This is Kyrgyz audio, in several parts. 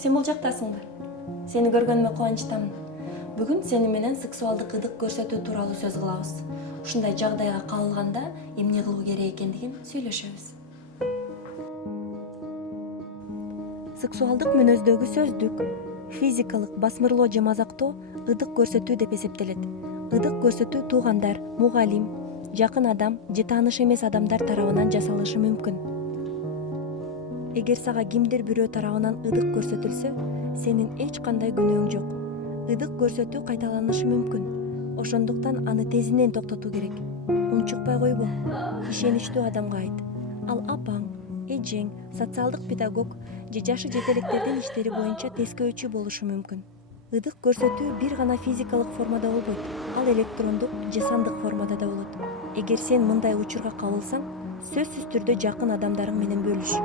Сен бул жактасыңбы? Сени көргөнүмө кубанычтамын. Бүгүн сени менен сексуалдык ыдык көрсөтүү тууралуу сөз кылабыз. Ушундай жагдайга кабылганда эмне кылуу керек экендигин сүйлөшөбүз. Сексуалдык мүнөздөгү сөздүк физикалык басмырлоо же мазактоо ыдык көрсөтүү деп эсептелет. Ыдык көрсөтүү туугандар, мугалим, жакын адам же тааныш эмес адамдар тарабынан жасалышы мүмкүн. Эгер сага кимдир бирөө тарабынан ыдык көрсөтүлсө, сенин эч кандай күнөөң жок. Ыдык көрсөтүү кайталанышы мүмкүн. Ошондуктан аны тезинен токтотуу керек. Унчукпай койбо. Ишеничтүү адамга айт. Ал апаң, эжең, социалдык педагог же жашы жетелектердин иштери боюнча тескөөчү болушу мүмкүн. Ыдык көрсөтүү бир гана физикалык формада болбойт. Ал электрондук же сандык формада да болот. Эгер сен мындай учурга кабылсаң, сөзсүз түрдө жакын адамдарың менен бөлүш.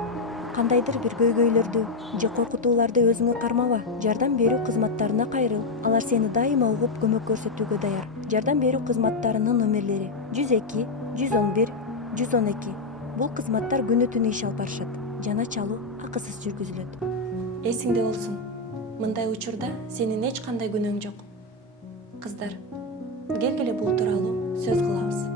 Кандайдыр бир көйгөйлөрдү же коркутууларды өзүңө кармаба. Жардам берүү кызматтарына кайрыл. Алар сени дайыма угуп көмөк көрсөтүүгө даяр. Жардам берүү кызматтарынын номерлери 102, 111, 112. Бул кызматтар күнү-түнү иш алып барышат. Жана чалуу акысыз жүргүзүлөт. Эсиңде болсун. Мындай учурда сенин эч кандай күнөөң жок. Кыздар, келгиле бул тууралуу сөз кылабыз.